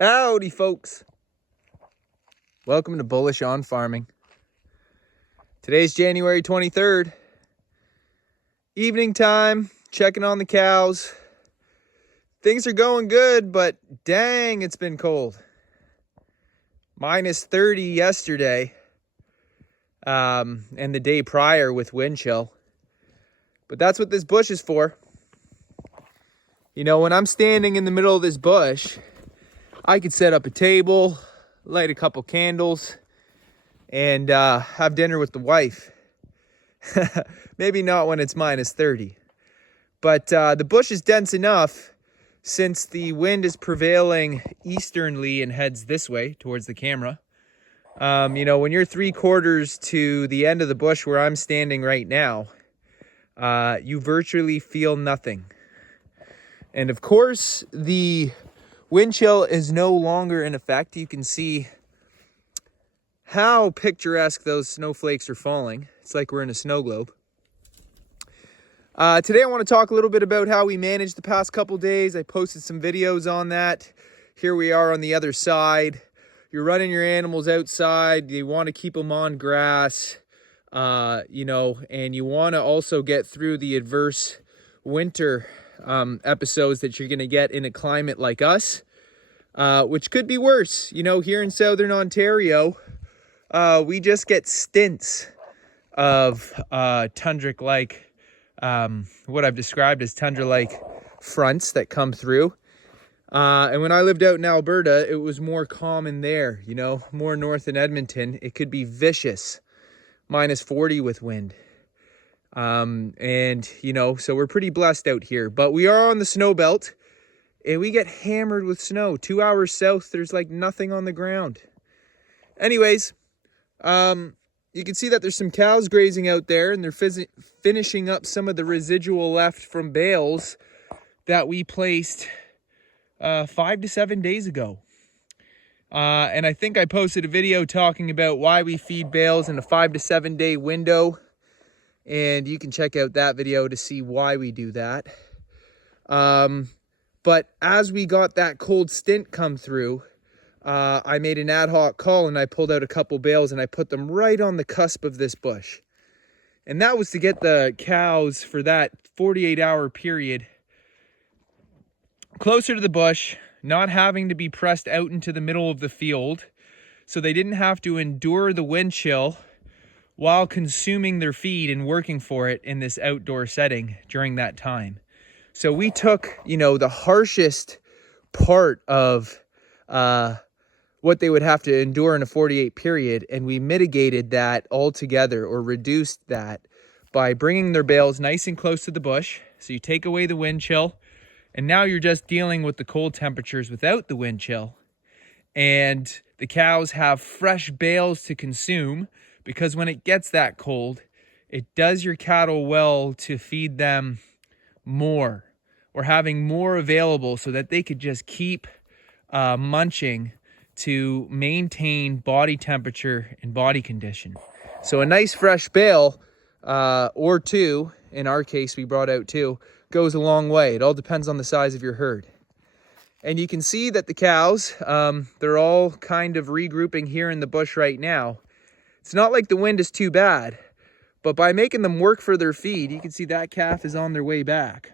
Howdy, folks. Welcome to Bullish on Farming. Today's January 23rd. Evening time, checking on the cows. Things are going good, but dang, it's been cold. Minus 30 yesterday, and the day prior with wind chill. But that's what this bush is for. You know, when I'm standing in the middle of this bush, I could set up a table, light a couple candles, and have dinner with the wife. Maybe not when it's minus 30. But the bush is dense enough, since the wind is prevailing easternly and heads this way towards the camera. You know, when you're 3/4 to the end of the bush where I'm standing right now, you virtually feel nothing. And of course, the wind chill is no longer in effect. You can see how picturesque those snowflakes are falling. It's like we're in a snow globe. Today I want to talk a little bit about how we managed the past couple days. I posted some videos on that. Here we are on the other side. You're running your animals outside. You want to keep them on grass, you know, and you want to also get through the adverse winter episodes that you're going to get in a climate like us, which could be worse. You know, here in Southern Ontario, we just get stints of tundra-like, what I've described as tundra-like fronts that come through. And when I lived out in Alberta, it was more common there, you know, more north in Edmonton. It could be vicious, minus 40 with wind. And, you know, so we're pretty blessed out here. But we are on the snow belt, and we get hammered with snow. 2 hours south, there's like nothing on the ground. Anyways, you can see that there's some cows grazing out there, and they're finishing up some of the residual left from bales that we placed 5 to 7 days ago. And I think I posted a video talking about why we feed bales in a 5 to 7 day window. And you can check out that video to see why we do that. But as we got that cold stint come through, I made an ad hoc call and I pulled out a couple bales and I put them right on the cusp of this bush. And that was to get the cows for that 48-hour period closer to the bush, not having to be pressed out into the middle of the field, so they didn't have to endure the wind chill while consuming their feed and working for it in this outdoor setting during that time. So we took, you know, the harshest part of what they would have to endure in a 48 period, and we mitigated that altogether, or reduced that, by bringing their bales nice and close to the bush. So you take away the wind chill, and now you're just dealing with the cold temperatures without the wind chill. And the cows have fresh bales to consume, because when it gets that cold, it does your cattle well to feed them more, or having more available so that they could just keep munching to maintain body temperature and body condition. So a nice fresh bale, or two, in our case we brought out 2, goes a long way. It all depends on the size of your herd. And you can see that the cows, they're all kind of regrouping here in the bush right now. It's not like the wind is too bad, but by making them work for their feed, you can see that calf is on their way back.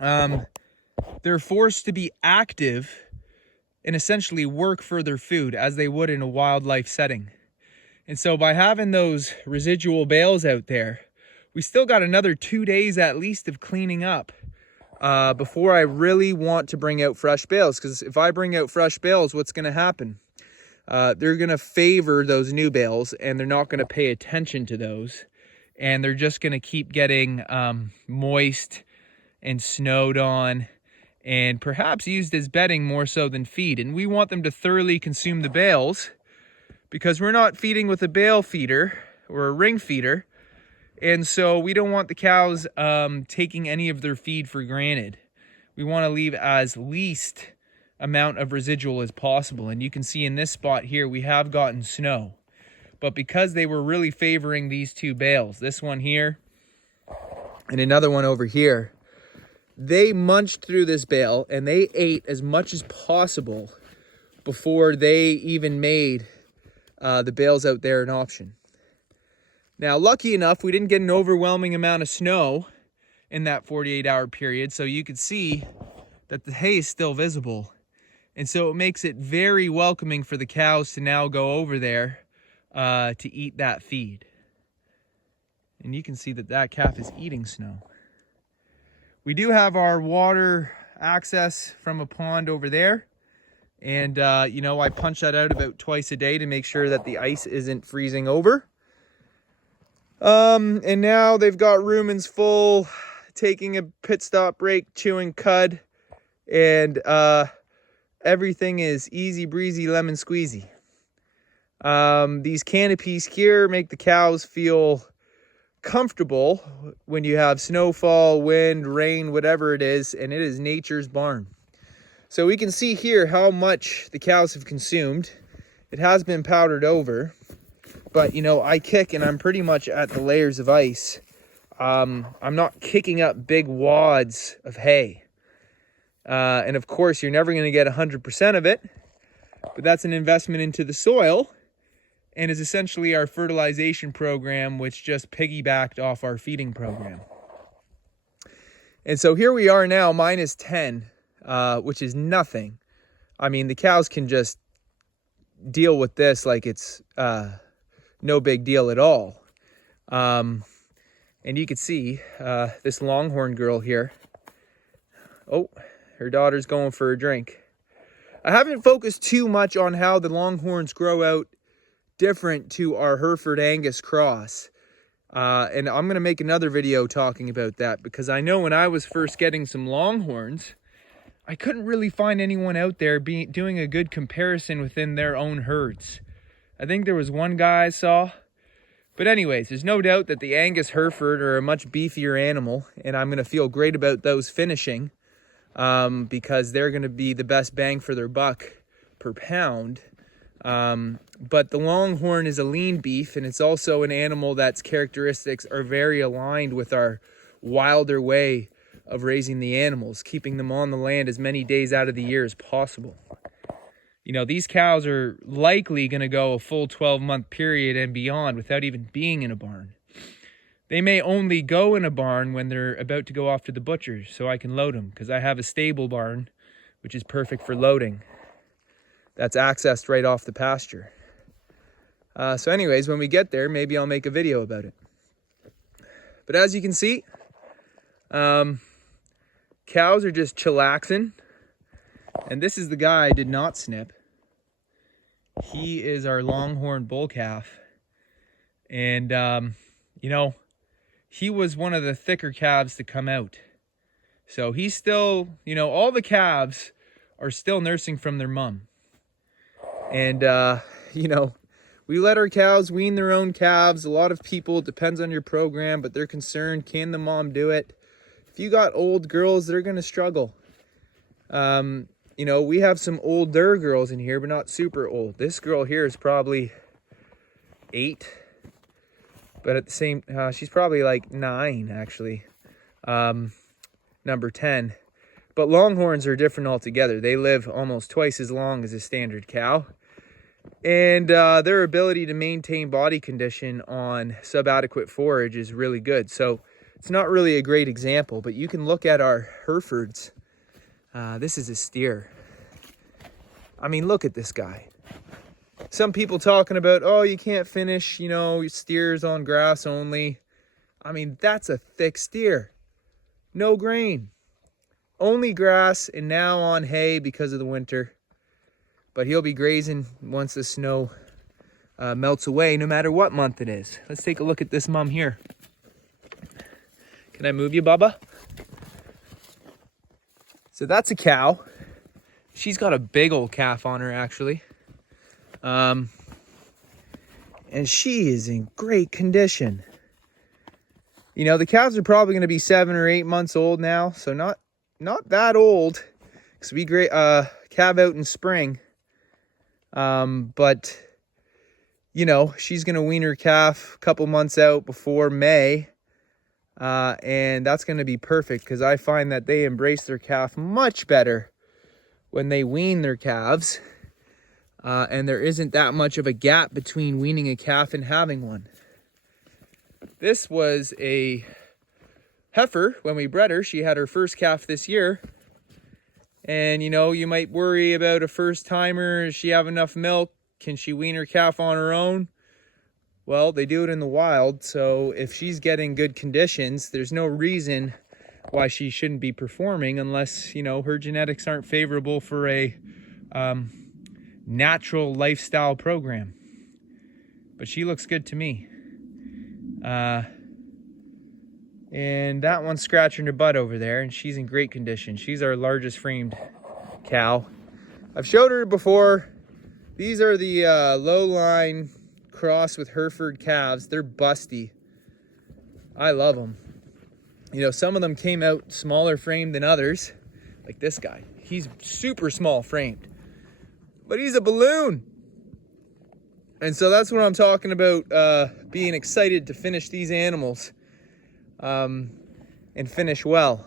They're forced to be active and essentially work for their food as they would in a wildlife setting. And so by having those residual bales out there, we still got another 2 days at least of cleaning up before I really want to bring out fresh bales. Because if I bring out fresh bales, what's going to happen? They're going to favor those new bales, and they're not going to pay attention to those. And they're just going to keep getting moist and snowed on, and perhaps used as bedding more so than feed. And we want them to thoroughly consume the bales, because we're not feeding with a bale feeder or a ring feeder. And so we don't want the cows taking any of their feed for granted. We want to leave as least amount of residual as possible. And you can see in this spot here, we have gotten snow. But because they were really favoring these 2 bales, this one here and another one over here, they munched through this bale and they ate as much as possible before they even made the bales out there an option. Now, lucky enough, we didn't get an overwhelming amount of snow in that 48-hour period, so you could see that the hay is still visible. And so it makes it very welcoming for the cows to now go over there to eat that feed. And you can see that that calf is eating snow. We do have our water access from a pond over there. And, you know, I punch that out about twice a day to make sure that the ice isn't freezing over. And now they've got rumens full, taking a pit stop break, chewing cud, and everything is easy breezy lemon squeezy. These canopies here make the cows feel comfortable when you have snowfall, wind, rain, whatever it is, and it is nature's barn. So we can see here how much the cows have consumed. It has been powdered over, but you know, I kick and I'm pretty much at the layers of ice. I'm not kicking up big wads of hay. And of course, you're never going to get 100% of it, but that's an investment into the soil and is essentially our fertilization program, which just piggybacked off our feeding program. And so here we are now, minus 10, which is nothing. I mean, the cows can just deal with this like it's no big deal at all. And you can see this longhorn girl here. Oh, her daughter's going for a drink. I haven't focused too much on how the longhorns grow out different to our Hereford Angus cross. And I'm going to make another video talking about that, because I know when I was first getting some longhorns, I couldn't really find anyone out there doing a good comparison within their own herds. I think there was one guy I saw. But anyways, there's no doubt that the Angus Hereford are a much beefier animal, and I'm going to feel great about those finishing because they're going to be the best bang for their buck per pound. But the longhorn is a lean beef, and it's also an animal that's characteristics are very aligned with our wilder way of raising the animals, keeping them on the land as many days out of the year as possible. You know, these cows are likely going to go a full 12-month period and beyond without even being in a barn. They may only go in a barn when they're about to go off to the butcher so I can load them, because I have a stable barn, which is perfect for loading. That's accessed right off the pasture. So anyways, when we get there, maybe I'll make a video about it. But as you can see, cows are just chillaxing. And this is the guy I did not snip. He is our longhorn bull calf. And, you know, he was one of the thicker calves to come out. So he's still, you know, all the calves are still nursing from their mom. And, you know, we let our cows wean their own calves. A lot of people, it depends on your program, but they're concerned, can the mom do it? If you got old girls, they're going to struggle. You know, we have some older girls in here, but not super old. This girl here is probably 8, but at the same, she's probably like 9, actually. Number 10. But longhorns are different altogether. They live almost twice as long as a standard cow. And their ability to maintain body condition on subadequate forage is really good. So it's not really a great example, but you can look at our Herefords. This is a steer. I mean, look at this guy. Some people talking about, oh, you can't finish, you know, steers on grass only. I mean, that's a thick steer. No grain. Only grass, and now on hay because of the winter. But he'll be grazing once the snow melts away, no matter what month it is. Let's take a look at this mom here. Can I move you, Bubba? So that's a cow. She's got a big old calf on her, actually. And she is in great condition. You know, the calves are probably going to be 7 or 8 months old now, so not that old, because we calve out in spring. But you know, she's going to wean her calf a couple months out before May. And that's going to be perfect, because I find that they embrace their calf much better when they wean their calves and there isn't that much of a gap between weaning a calf and having one. This was a heifer when we bred her. She had her first calf this year. And you know, you might worry about a first timer. Does she have enough milk? Can she wean her calf on her own? Well, they do it in the wild. So if she's getting good conditions, there's no reason why she shouldn't be performing unless, you know, her genetics aren't favorable for a natural lifestyle program. But she looks good to me. And that one's scratching her butt over there, and she's in great condition. She's our largest framed cow. I've showed her before. These are the low line cross with Hereford calves. They're busty. I love them. You know, some of them came out smaller framed than others, like this guy. He's super small framed, but he's a balloon. And so that's what I'm talking about, being excited to finish these animals. And finish well.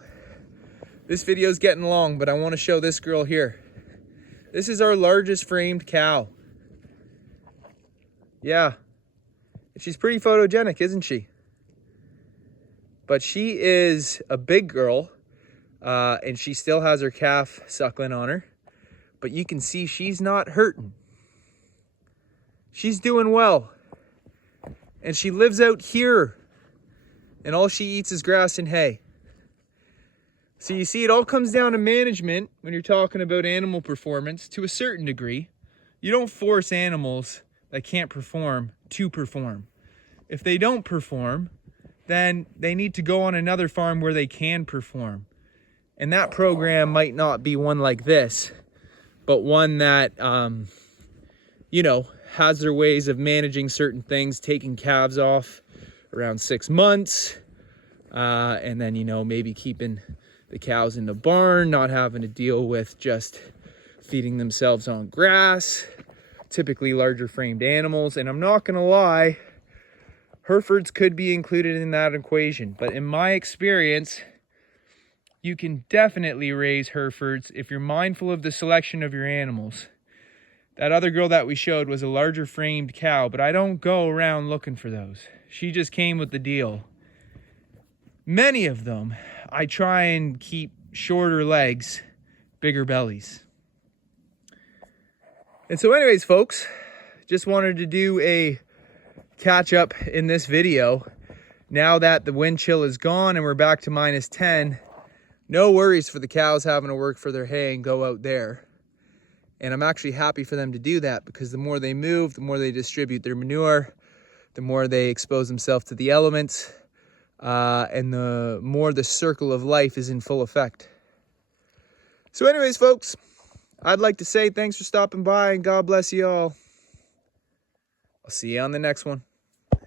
This video's getting long, but I want to show this girl here. This is our largest framed cow. Yeah, she's pretty photogenic, isn't she? But she is a big girl, and she still has her calf suckling on her. But you can see she's not hurting. She's doing well. And she lives out here. And all she eats is grass and hay. So you see, it all comes down to management when you're talking about animal performance to a certain degree. You don't force animals that can't perform to perform. If they don't perform, then they need to go on another farm where they can perform. And that program might not be one like this, but one that, you know, has their ways of managing certain things, taking calves off around 6 months, and then, you know, maybe keeping the cows in the barn, not having to deal with just feeding themselves on grass, typically larger framed animals. And I'm not gonna lie, Herefords could be included in that equation, but in my experience, you can definitely raise Herefords if you're mindful of the selection of your animals. That other girl that we showed was a larger framed cow, but I don't go around looking for those. She just came with the deal. Many of them, I try and keep shorter legs, bigger bellies. And so anyways, folks, just wanted to do a catch up in this video. Now that the wind chill is gone and we're back to -10, no worries for the cows having to work for their hay and go out there. And I'm actually happy for them to do that, because the more they move, the more they distribute their manure, the more they expose themselves to the elements, and the more the circle of life is in full effect. So anyways, folks, I'd like to say thanks for stopping by and God bless you all. I'll see you on the next one.